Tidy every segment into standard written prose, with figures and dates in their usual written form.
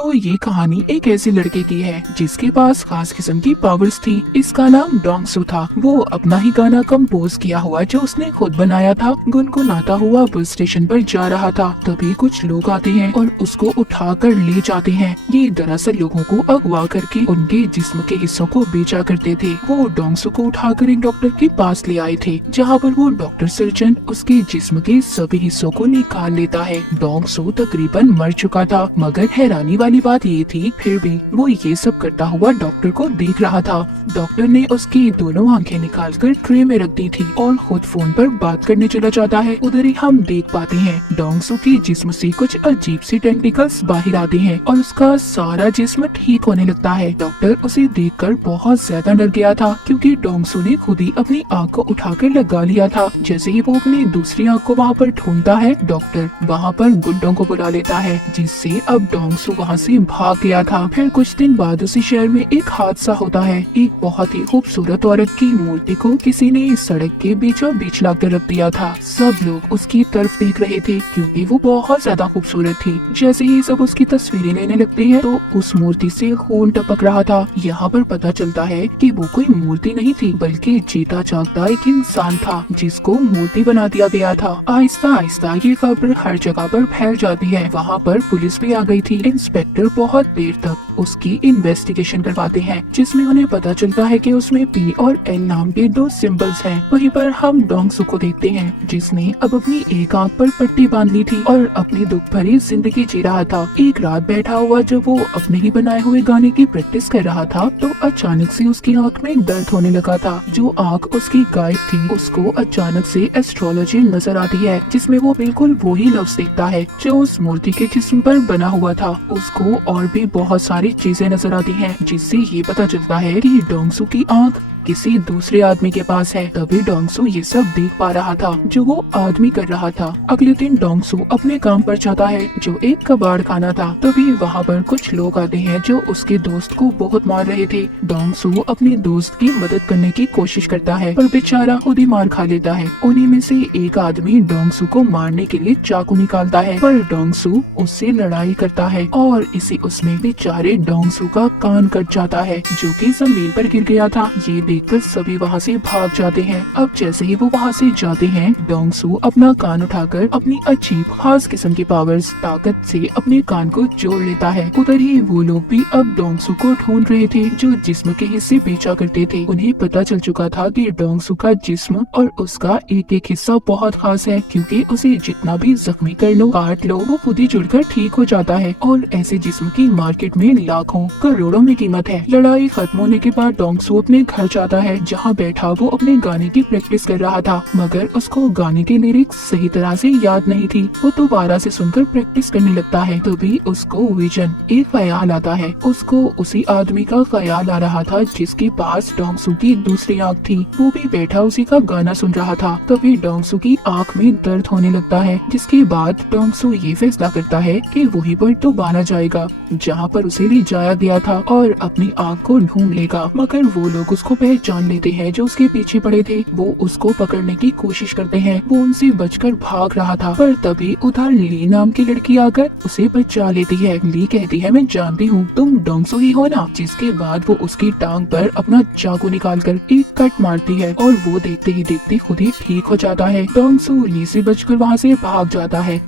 तो ये कहानी एक ऐसे लड़के की है जिसके पास खास किस्म की पावर्स थी। इसका नाम डोंगसू था। वो अपना ही गाना कंपोज किया हुआ जो उसने खुद बनाया था गुनगुनाता हुआ बस स्टेशन पर जा रहा था। तभी कुछ लोग आते हैं और उसको उठाकर ले जाते हैं। ये दरअसल लोगों को अगवा करके उनके जिस्म के हिस्सों को बेचा करते थे। वो डोंगसू को उठाकर एक डॉक्टर के पास ले आए थे, जहाँ पर वो डॉक्टर सर्जन उसके जिस्म के सभी हिस्सों को निकाल लेता है। डोंगसू तकरीबन मर चुका था, मगर हैरानी वाली बात ये थी फिर भी वो ये सब करता हुआ डॉक्टर को देख रहा था। डॉक्टर ने उसकी दोनों आंखें निकालकर ट्रे में रख दी थी और खुद फोन पर बात करने चला जाता है। उधर ही हम देख पाते हैं डोंगसू की जिस्म से कुछ अजीब सी टेंटिकल्स बाहर आते हैं और उसका सारा जिस्म ठीक होने लगता है। डॉक्टर उसे देखकर बहुत ज्यादा डर गया था, क्योंकि डोंगसू ने खुद ही अपनी आंख को उठाकर लगा लिया था। जैसे ही वो अपनी दूसरी आंख को वहाँ पर ढूंढता है, डॉक्टर वहाँ पर गुड्डों को बुला लेता है, जिससे अब डोंगसू वहाँ से भाग गया था। फिर कुछ दिन बाद उसी शहर में एक हादसा होता है। एक बहुत ही खूबसूरत औरत की मूर्ति को किसी ने सड़क के बीचों बीच लाकर रख दिया था। सब लोग उसकी तरफ देख रहे थे क्योंकि वो बहुत ज्यादा खूबसूरत थी। जैसे ही सब उसकी तस्वीरें लेने लगते हैं तो उस मूर्ति से खून टपक रहा था। यहाँ पर पता चलता है कि वो कोई मूर्ति नहीं थी, बल्कि जीता जागता एक इंसान था जिसको मूर्ति बना दिया गया था। आहिस्ता आहिस्ता ये खबर हर जगह पर फैल जाती है। वहाँ पर पुलिस भी आ गई थी। इंस्पेक्टर बहुत देर तक उसकी इन्वेस्टिगेशन करवाते हैं, जिसमें उन्हें पता चलता है कि उसमें P और L नाम के दो सिंबल्स हैं। वहीं पर हम डोंगसू को देखते हैं, जिसने अब अपनी एक आंख पर पट्टी बांध ली थी और अपनी दुख भरी जिंदगी जी रहा था। एक रात बैठा हुआ जब वो अपने ही बनाए हुए गाने की प्रैक्टिस कर रहा था, तो अचानक से उसकी आंख में दर्द होने लगा था। जो आंख उसकी गायब थी, उसको अचानक से एस्ट्रोलॉजी नजर आती है, जिसमें वो बिल्कुल वही लफ्ज देखता है जो उस मूर्ति के जिस्म पर बना हुआ था। उसको और भी बहुत सारी चीजें नजर आती हैं, जिससे ये पता चलता है कि डोंगसू की आंख किसी दूसरे आदमी के पास है। तभी डोंगसू ये सब देख पा रहा था जो वो आदमी कर रहा था। अगले दिन डोंगसू अपने काम पर जाता है, जो एक कबाड़ खाना था। तभी वहाँ पर कुछ लोग आते हैं जो उसके दोस्त को बहुत मार रहे थे। डोंगसू अपने दोस्त की मदद करने की कोशिश करता है, पर बेचारा खुद ही मार खा लेता है। उन्हीं में से एक आदमी डोंगसू को मारने के लिए चाकू निकालता है, पर डोंगसू उससे लड़ाई करता है और इसी उसमें बेचारे डोंगसू का कान कट जाता है, जो कि जमीन पर गिर गया था। ये देखकर सभी वहाँ से भाग जाते हैं। अब जैसे ही वो वहाँ से जाते हैं, डोंगसू अपना कान उठाकर अपनी अजीब खास किस्म की पावर्स ताकत से अपने कान को जोड़ लेता है। उधर ही वो लोग भी अब डोंगसू को ढूंढ रहे थे जो जिस्म के हिस्से बेचा करते थे। उन्हें पता चल चुका था कि डोंगसू का जिस्म और उसका एक एक हिस्सा बहुत खास है, क्योंकि उसे जितना भी जख्मी कर लो, काट लो, वो खुद ही जुड़कर ठीक हो जाता है। और ऐसे जिस्म की मार्केट में लाखों करोड़ों में कीमत है। लड़ाई खत्म होने के बाद डोंगसू अपने घर जाता है, जहाँ बैठा वो अपने गाने की प्रैक्टिस कर रहा था, मगर उसको गाने के लिरिक्स सही तरह से याद नहीं थी। वो दोबारा से सुनकर प्रैक्टिस करने लगता है। तभी उसको विजन एक ख्याल आता है। उसको उसी आदमी का ख्याल आ रहा था जिसके पास डोंगसू की दूसरी आंख थी। वो भी बैठा उसी का गाना सुन रहा था। तभी डोंगसू की आंख में दर्द होने लगता है, जिसके बाद डोंगसू ये फैसला करता है कि वहीं पर दोबारा जाएगा जहाँ पर उसे ले जाया गया था और अपनी आंख को ढूंढ लेगा। मगर वो लोग उसको पहचान लेते हैं जो उसके पीछे पड़े थे। वो उसको पकड़ने की कोशिश करते हैं। वो उनसे बचकर भाग रहा था, पर तभी उधर ली नाम की लड़की आकर उसे बचा लेती है। ली कहती है, मैं जानती हूँ तुम डोंगसू ही हो ना। जिसके बाद वो उसकी टांग पर अपना चाकू निकालकर एक कट मारती है और वो देखते ही देखते खुद ही ठीक हो जाता है। डोंगसू ली से बचकर वहाँ से भाग जाता है।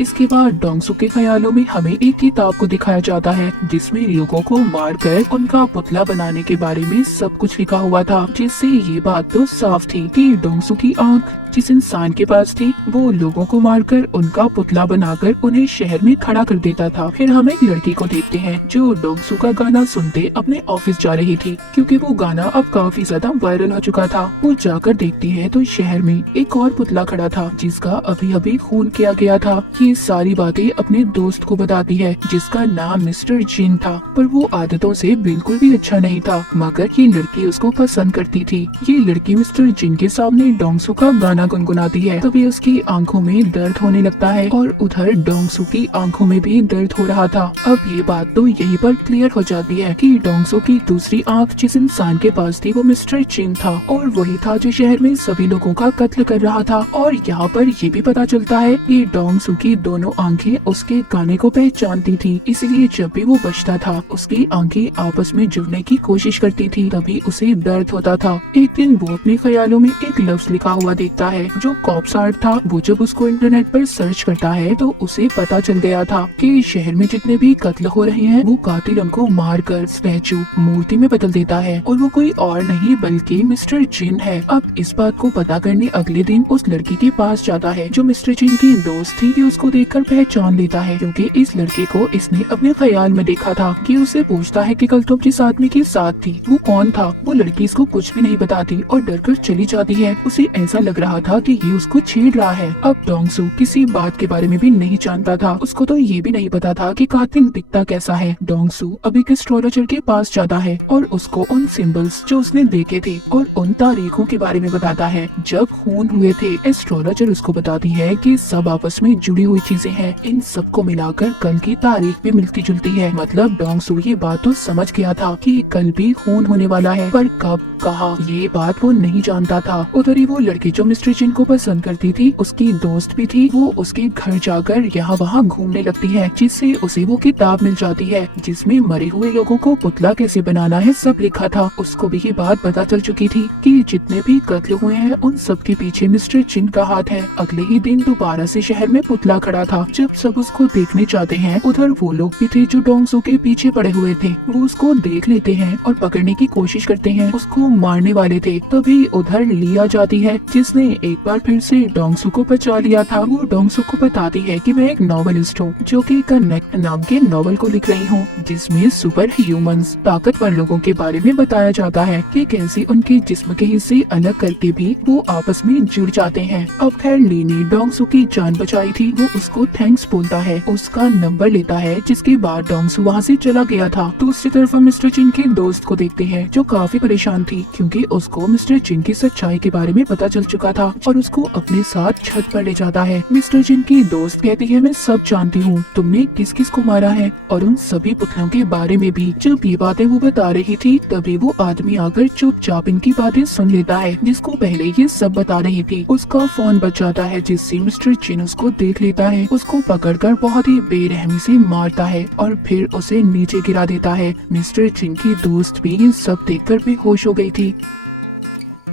इसके बाद डोंगसू के ख्यालों में हमें एक किताब को दिखाया जाता है, जिसमें लोगों को मारकर उनका पुतला बनाने के बारे में सब कुछ लिखा हुआ था, जिससे ये बात तो साफ थी कि डोंगसू की आंख जिस इंसान के पास थी, वो लोगों को मारकर उनका पुतला बनाकर उन्हें शहर में खड़ा कर देता था। फिर हम एक लड़की को देखते हैं जो डोंगसू का गाना सुनते अपने ऑफिस जा रही थी, क्योंकि वो गाना अब काफी ज्यादा वायरल हो चुका था। वो जाकर देखती है तो शहर में एक और पुतला खड़ा था, जिसका अभी अभी खून किया गया था। ये सारी बातें अपने दोस्त को बताती है, जिसका नाम मिस्टर जिन था, पर वो आदतों से बिल्कुल भी अच्छा नहीं था, मगर ये लड़की उसको पसंद करती थी। ये लड़की मिस्टर जिन के सामने डोंगसू का गाना गुनगुनाती है। तभी उसकी आंखों में दर्द होने लगता है और उधर डोंगसू की आंखों में भी दर्द हो रहा था। अब ये बात तो यहीं पर क्लियर हो जाती है कि डोंगसू की दूसरी आंख जिस इंसान के पास थी वो मिस्टर चिन था और वही था जो शहर में सभी लोगों का कत्ल कर रहा था। और यहाँ पर ये भी पता चलता है कि डोंगसू की दोनों आंखें उसके गाने को पहचानती थी, इसलिए जब भी वो बजता था उसकी आंखें आपस में जुड़ने की कोशिश करती थी, तभी उसे दर्द होता था। एक दिन वो अपने ख्यालों में एक लफ्ज लिखा हुआ देखता है जो कॉप्स आर्ट था। वो जब उसको इंटरनेट पर सर्च करता है तो उसे पता चल गया था कि शहर में जितने भी कत्ल हो रहे हैं वो कातिल उनको मारकर स्टैचू मूर्ति में बदल देता है और वो कोई और नहीं बल्कि मिस्टर चिन है। अब इस बात को पता करने अगले दिन उस लड़की के पास जाता है जो मिस्टर चिन की दोस्त थी, कि उसको देखकर पहचान लेता है क्योंकि इस लड़के को इसने अपने ख्याल में देखा था। कि उसे पूछता है कि कल तुम जिस आदमी के साथ थी वो कौन था। वो लड़की इसको कुछ भी नहीं बताती और डरकर चली जाती है। उसे ऐसा लग रहा था कि ये उसको छेड़ रहा है। अब डोंगसू किसी बात के बारे में भी नहीं जानता था, उसको तो ये भी नहीं पता था कि कातिल दिखता कैसा है। डोंगसू अब एक एस्ट्रोलॉजर के पास जाता है और उसको उन सिंबल्स जो उसने देखे थे और उन तारीखों के बारे में बताता है जब खून हुए थे। एस्ट्रोलॉजर उसको बताती है कि सब आपस में जुड़ी हुई चीजें हैं, इन सबको मिलाकर कल की तारीख भी मिलती जुलती है। मतलब डोंगसू ये बात तो समझ गया था कि कल भी खून होने वाला है, पर कब कहा ये बात वो नहीं जानता था। उधर ही वो लड़की जो मिस्टर चिन को पसंद करती थी उसकी दोस्त भी थी, वो उसके घर जाकर यहाँ वहाँ घूमने लगती है, जिससे उसे वो किताब मिल जाती है जिसमें मरे हुए लोगों को पुतला कैसे बनाना है सब लिखा था। उसको भी ये बात पता चल चुकी थी कि जितने भी कत्ल हुए हैं उन सब के पीछे मिस्टर चिन का हाथ है। अगले ही दिन दोबारा से शहर में पुतला खड़ा था। जब सब उसको देखने जाते हैं उधर वो लोग भी थे जो डोंगसू के पीछे पड़े हुए थे। वो उसको देख लेते हैं और पकड़ने की कोशिश करते हैं, उसको मारने वाले थे। तभी उधर लिया जाती है जिसने एक बार फिर से डोंगसू को बचा लिया था। वो डोंगसू को बताती है कि मैं एक नॉवेलिस्ट हूँ जो कि कनेक्ट नाम के नॉवल को लिख रही हूँ जिसमें सुपर ह्यूमंस ताकतवर लोगों के बारे में बताया जाता है कि कैसे उनके जिस्म के हिस्से अलग करके भी वो आपस में जुड़ जाते हैं। अब खैर ली ने डोंगसू की जान बचाई थी, वो उसको थैंक्स बोलता है, उसका नंबर लेता है, जिसके बाद डोंगसू वहाँ से चला गया था। दूसरी तरफ हम मिस्टर चिन के दोस्त को देखते हैं जो काफी परेशान थी क्योंकि उसको मिस्टर चिन की सच्चाई के बारे में पता चल चुका था और उसको अपने साथ छत पर ले जाता है। मिस्टर चिन की दोस्त कहती है मैं सब जानती हूँ, तुमने किस किस को मारा है और उन सभी पुतलों के बारे में भी। जब ये बातें वो बता रही थी तभी वो आदमी आकर चुपचाप इनकी बातें सुन लेता है जिसको पहले ये सब बता रही थी। उसका फोन बच जाता है जिससे मिस्टर चिन उसको देख लेता है, उसको पकड़कर बहुत ही बेरहमी से मारता है और फिर उसे नीचे गिरा देता है। मिस्टर चिन की दोस्त भी ये सब देखकर बेहोश हो गई थी।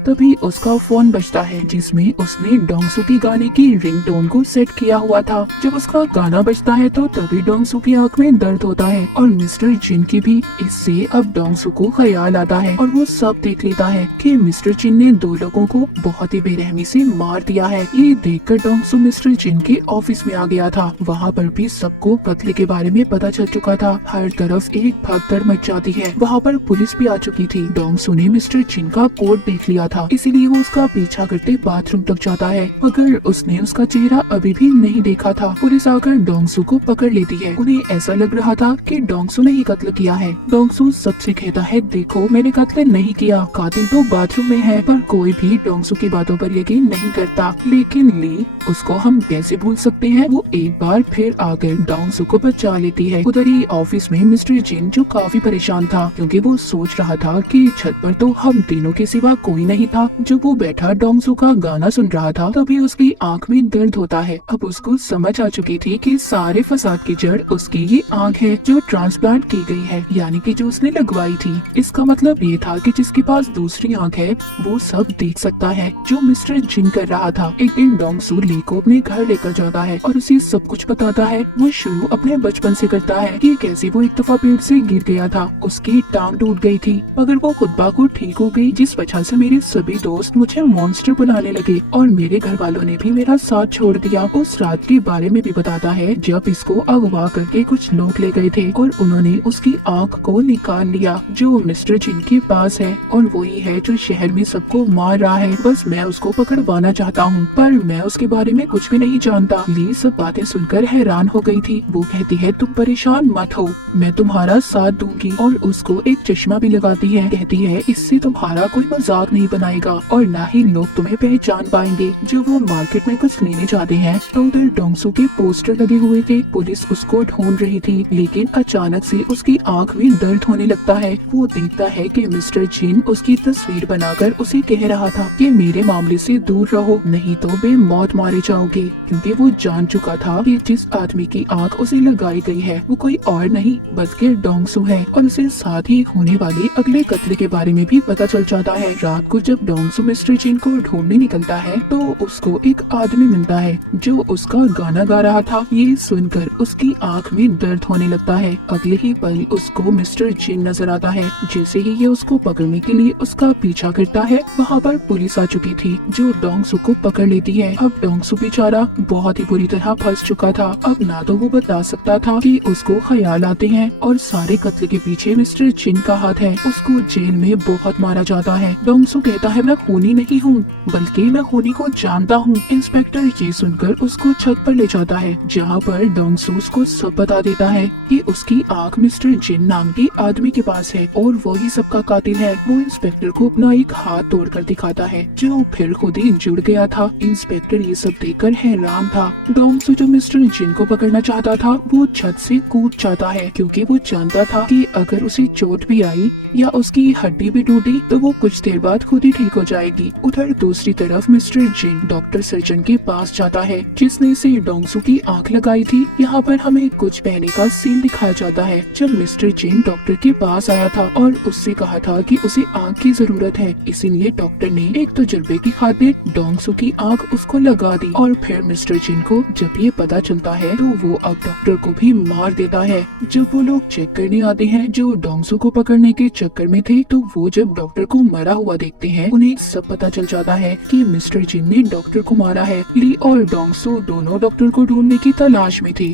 तभी उसका फोन बजता है जिसमें उसने डोंगसू की गाने की रिंगटोन को सेट किया हुआ था। जब उसका गाना बजता है तो तभी डोंगसू की आंख में दर्द होता है और मिस्टर चिन की भी। इससे अब डोंगसू को ख्याल आता है और वो सब देख लेता है कि मिस्टर चिन ने दो लोगों को बहुत ही बेरहमी से मार दिया है। ये देखकर डोंगसू मिस्टर चिन के ऑफिस में आ गया था। वहाँ पर भी सबको कत्ल के बारे में पता चल चुका था। हर तरफ एक भगदड़ मच जाती है। वहाँ पर पुलिस भी आ चुकी थी। डोंगसू ने मिस्टर चिन का कोट देख लिया था, इसीलिए वो उसका पीछा करते बाथरूम तक जाता है, मगर उसने उसका चेहरा अभी भी नहीं देखा था। पुलिस आकर डोंगसू को पकड़ लेती है। उन्हें ऐसा लग रहा था कि डोंगसू ने ही कत्ल किया है। डोंगसू सबसे कहता है देखो मैंने कत्ल नहीं किया, कातिल तो बाथरूम में है। पर कोई भी डोंगसू की बातों पर यकीन नहीं करता। लेकिन ली उसको हम कैसे भूल सकते हैं, वो एक बार फिर आकर डोंगसू को बचा लेती है। उधर ही ऑफिस में मिस्टर चिन जो काफी परेशान था क्योंकि वो सोच रहा था कि छत पर तो हम तीनों के सिवा कोई नहीं था। जब वो बैठा डोंगसू का गाना सुन रहा था तभी उसकी आंख में दर्द होता है। अब उसको समझ आ चुकी थी कि सारे फसाद की जड़ उसकी ही आंख है जो ट्रांसप्लांट की गई है, यानी कि जो उसने लगवाई थी। इसका मतलब ये था कि जिसके पास दूसरी आंख है वो सब देख सकता है जो मिस्टर चिन कर रहा था। एक दिन डोंगसू ली को अपने घर लेकर जाता है और उसे सब कुछ बताता है। वो शुरू अपने बचपन से करता है कि कैसे वो एक दफा पेड़ से गिर गया था, उसकी टांग टूट गई थी, मगर वो खुद ब खुद ठीक हो गई, जिस वजह से मेरे सभी दोस्त मुझे मॉन्स्टर बुलाने लगे और मेरे घर वालों ने भी मेरा साथ छोड़ दिया। उस रात के बारे में भी बताता है जब इसको अगवा करके कुछ लोग ले गए थे और उन्होंने उसकी आंख को निकाल लिया जो मिस्टर चिन के पास है और वही है जो शहर में सबको मार रहा है। बस मैं उसको पकड़वाना चाहता हूँ पर मैं उसके बारे में कुछ भी नहीं जानता। ली सब बातें सुनकर हैरान हो गई थी। वो कहती है तुम परेशान मत हो, मैं तुम्हारा साथ दूंगी और उसको एक चश्मा भी लगाती है। कहती है इससे तुम्हारा कोई मजाक नहीं बनाएगा और ना ही लोग तुम्हें पहचान पाएंगे। जब वो मार्केट में कुछ लेने जाते हैं तो उधर डोंगसू के पोस्टर लगे हुए थे। पुलिस उसको ढूंढ रही थी, लेकिन अचानक से उसकी आंख में दर्द होने लगता है। वो देखता है कि मिस्टर जिन उसकी तस्वीर बनाकर उसे कह रहा था कि मेरे मामले से दूर रहो, नहीं तो बेमौत मारे जाओगे। क्योंकि वो जान चुका था कि जिस आदमी की आंख उसे लगाई गई है वो कोई और नहीं बल्कि डोंगसू है। और उसे साथ ही होने वाले अगले कत्ल के बारे में भी पता चल जाता है। रात को जब डोंगसू मिस्टर जिन को ढूंढने निकलता है तो उसको एक आदमी मिलता है जो उसका गाना गा रहा था। ये सुनकर उसकी आंख में दर्द होने लगता है। अगले ही पल उसको मिस्टर जिन नजर आता है। जैसे ही ये उसको पकड़ने के लिए उसका पीछा करता है, वहाँ पर पुलिस आ चुकी थी जो डोंगसू को पकड़ लेती है। अब डोंगसू बेचारा बहुत ही बुरी तरह फंस चुका था। अब ना तो वो बता सकता था कि उसको ख्याल आते हैं और सारे कत्ल के पीछे मिस्टर जिन का हाथ है। उसको जेल में बहुत मारा जाता है। डोंगसू कहता है मैं खूनी नहीं हूँ, बल्कि मैं खूनी को जानता हूँ। इंस्पेक्टर ये सुनकर उसको छत पर ले जाता है, जहाँ पर डोंगसू उसको सब बता देता है कि उसकी आंख मिस्टर जिन नाम के आदमी के पास है और वही सबका कातिल है। वो इंस्पेक्टर को अपना एक हाथ तोड़कर दिखाता है जो फिर खुद ही जुड़ गया था। इंस्पेक्टर ये सब देखकर हैरान था। डोंगसू जो मिस्टर जिन को पकड़ना चाहता था वो छत से कूद जाता है, क्योंकि वो जानता था कि अगर उसे चोट भी आई या उसकी हड्डी भी टूटी तो वो कुछ देर बाद खुद ही ठीक हो जाएगी। उधर दूसरी तरफ मिस्टर जिन डॉक्टर सर्जन के पास जाता है जिसने इसे डोंगसू की आंख लगाई थी। यहाँ पर हमें कुछ पहले का सीन दिखाया जाता है जब मिस्टर जिन डॉक्टर के पास आया था और उससे कहा था कि उसे आंख की जरूरत है, इसीलिए डॉक्टर ने एक तजुर्बे की खातिर डोंगसू की आंख उसको लगा दी। और फिर मिस्टर जिन को जब ये पता चलता है तो वो अब डॉक्टर को भी मार देता है। जब वो लोग चेक करने आते हैं जो डोंगसू को पकड़ने के चक्कर में थे, तो वो जब डॉक्टर को मरा हुआ देखते हैं उन्हें सब पता चल जाता है कि मिस्टर जिन ने डॉक्टर को मारा है। ली और डोंगसू दोनों डॉक्टर को ढूंढने की तलाश में थे।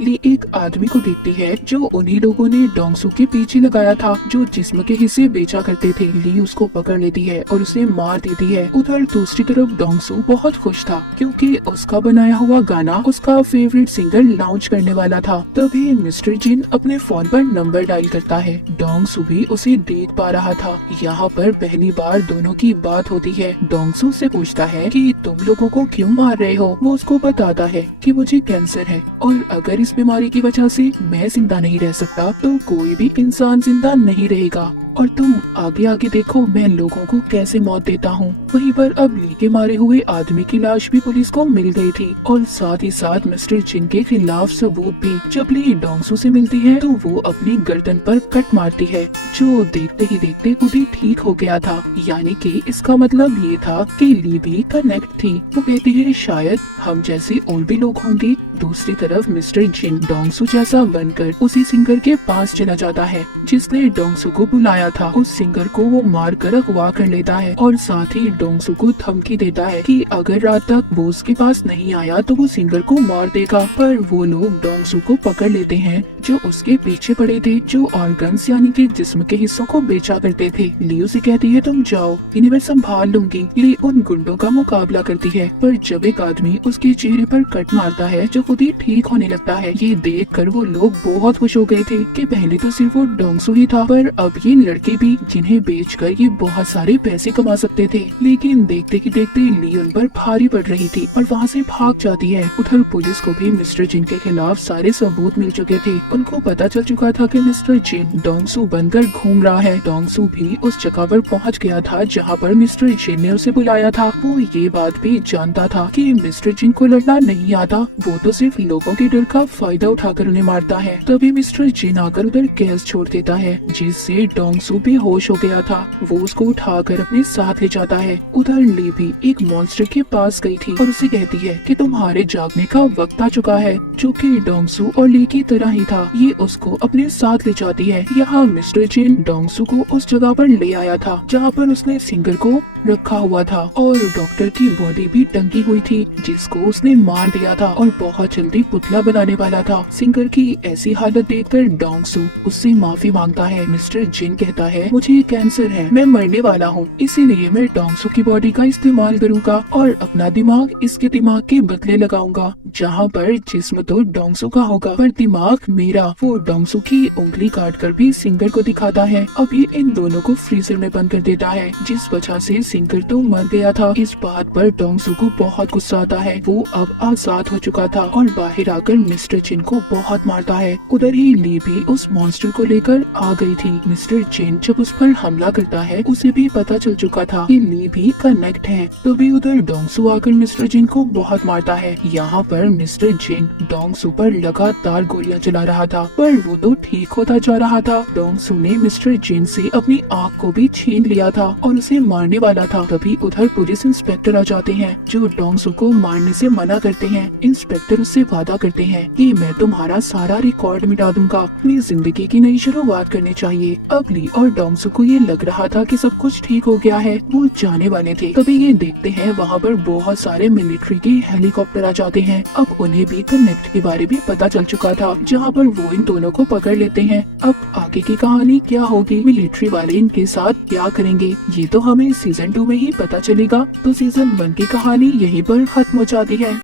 ली एक आदमी को देखती है जो उन्हीं लोगों ने डोंगसू के पीछे लगाया था जो जिस्म के हिस्से बेचा करते थे। ली उसको पकड़ लेती है और उसे मार देती है। उधर दूसरी तरफ डोंगसू बहुत खुश था क्योंकि उसका बनाया हुआ गाना उसका फेवरेट सिंगर लॉन्च करने वाला था। तभी मिस्टर जिन अपने फोन पर नंबर डायल करता है। डोंगसू भी उसे देख पा रहा था। यहाँ पर पहली बार दोनों की बात होती है। डोंगसू से पूछता है कि तुम लोगों को क्यों मार रहे हो। वो उसको बताता है कि मुझे कैंसर है और अगर इस बीमारी की वजह से मैं जिंदा नहीं रह सकता तो कोई भी इंसान जिंदा नहीं रहेगा। और तुम आगे आगे देखो मैं लोगों को कैसे मौत देता हूँ। वहीं पर अब ली के मारे हुए आदमी की लाश भी पुलिस को मिल गई थी और साथ ही साथ मिस्टर जिन के खिलाफ सबूत भी। जब ली डोंगसू से मिलती है तो वो अपनी गर्दन पर कट मारती है जो देखते ही देखते खुद ही ठीक हो गया था। यानी कि इसका मतलब ये था कि ली भी कनेक्ट थी। वो कहती है शायद हम जैसे और भी लोग होंगे। दूसरी तरफ मिस्टर जिन डोंगसू जैसा बनकर उसी सिंगर के पास चला जाता है जिसने डोंगसू को बुलाया था। उस सिंगर को वो मार कर अगवा कर लेता है और साथ ही डोंगसू को धमकी देता है कि अगर रात तक वो उसके पास नहीं आया तो वो सिंगर को मार देगा। पर वो लोग डोंगसू को पकड़ लेते हैं जो उसके पीछे पड़े थे, जो ऑर्गन्स यानी कि जिस्म के हिस्सों को बेचा करते थे। ली उसे कहती है तुम जाओ, इन्हें मैं संभाल लूंगी। ली उन गुंडों का मुकाबला करती है पर जब एक आदमी उसके चेहरे पर कट मारता है जो खुद ही ठीक होने लगता है। ये देख कर वो लोग बहुत खुश हो गए थे कि पहले तो सिर्फ वो डोंगसू ही था पर अब ये लड़के भी जिन्हें बेचकर ये बहुत सारे पैसे कमा सकते थे। लेकिन देखते ही देखते ली उन पर भारी पड़ रही थी और वहाँ से भाग जाती है। उधर पुलिस को भी मिस्टर जिन के खिलाफ सारे सबूत मिल चुके थे। उनको पता चल चुका था कि मिस्टर जिन डोंगसू बनकर घूम रहा है। डोंगसू भी उस जगह पर पहुँच गया था जहाँ पर मिस्टर जिन ने उसे बुलाया था। वो ये बात भी जानता था कि मिस्टर जिन को लड़ना नहीं आता, वो तो सिर्फ लोगों के डर का फायदा उठाकर उन्हें मारता है। तभी मिस्टर जिन आकर उधर गैस छोड़ देता है जिससे डोंगसू बेहोश हो गया था। वो उसको उठाकर अपने साथ ले जाता है। उधर ली भी एक मॉन्स्टर के पास गई थी और उसे कहती है कि तुम्हारे जागने का वक्त आ चुका है, जो कि डोंगसू और ली की तरह ही था। ये उसको अपने साथ ले जाती है। यहाँ मिस्टर जिन डोंगसू को उस जगह पर ले आया था जहाँ पर उसने सिंगर को रखा हुआ था और डॉक्टर की बॉडी भी टंगी हुई थी जिसको उसने मार दिया था और बहुत जल्दी पुतला बनाने वाला था। सिंगर की ऐसी हालत देखकर डोंगसू उससे माफी मांगता है। मिस्टर जिन कहता है मुझे कैंसर है, मैं मरने वाला हूँ, इसीलिए मैं डोंगसू की बॉडी का इस्तेमाल करूंगा और अपना दिमाग इसके दिमाग के बदले लगाऊंगा। जहाँ पर जिस्म तो डोंगसू का होगा पर दिमाग मेरा। वो डोंगसू की उंगली काट कर भी सिंगर को दिखाता है। अब ये इन दोनों को फ्रीजर में बंद कर देता है जिस वजह से सिंगर तो मर गया था। इस बात पर डोंगसू को बहुत गुस्सा आता है। वो अब आजाद हो चुका था और बाहर आकर मिस्टर चिन को बहुत मारता है। उधर ही ली भी उस मॉन्स्टर को लेकर आ गई थी। मिस्टर चिन जब उस पर हमला करता है उसे भी पता चल चुका था कि ली भी कनेक्ट है। तो भी उधर डोंगसू आकर मिस्टर जिन को बहुत मारता है। यहाँ पर मिस्टर जिन डोंगसू पर लगातार गोलियां चला रहा था पर वो तो ठीक होता जा रहा था। डोंगसू ने मिस्टर जिन से अपनी आँख को भी छीन लिया था और उसे मारने वाला था। तभी उधर पुलिस इंस्पेक्टर आ जाते हैं जो डोंगसू को मारने से मना करते हैं। इंस्पेक्टर उससे वादा करते हैं कि मैं तुम्हारा सारा रिकॉर्ड मिटा दूंगा, अपनी जिंदगी की नई शुरुआत करनी चाहिए। अब ली और डोंगसू को ये लग रहा था कि सब कुछ ठीक हो गया है, वो जाने वाले थे। तभी ये देखते हैं वहाँ पर बहुत सारे मिलिट्री के हेलीकॉप्टर आ जाते हैं। अब उन्हें भी कनेक्ट के बारे में पता चल चुका था जहाँ पर वो इन दोनों को पकड़ लेते हैं। अब आगे की कहानी क्या होगी, मिलिट्री वाले इनके साथ क्या करेंगे, ये तो हमें सीजन 2 में ही पता चलेगा। तो सीजन 1 की कहानी यहीं पर खत्म हो जाती है।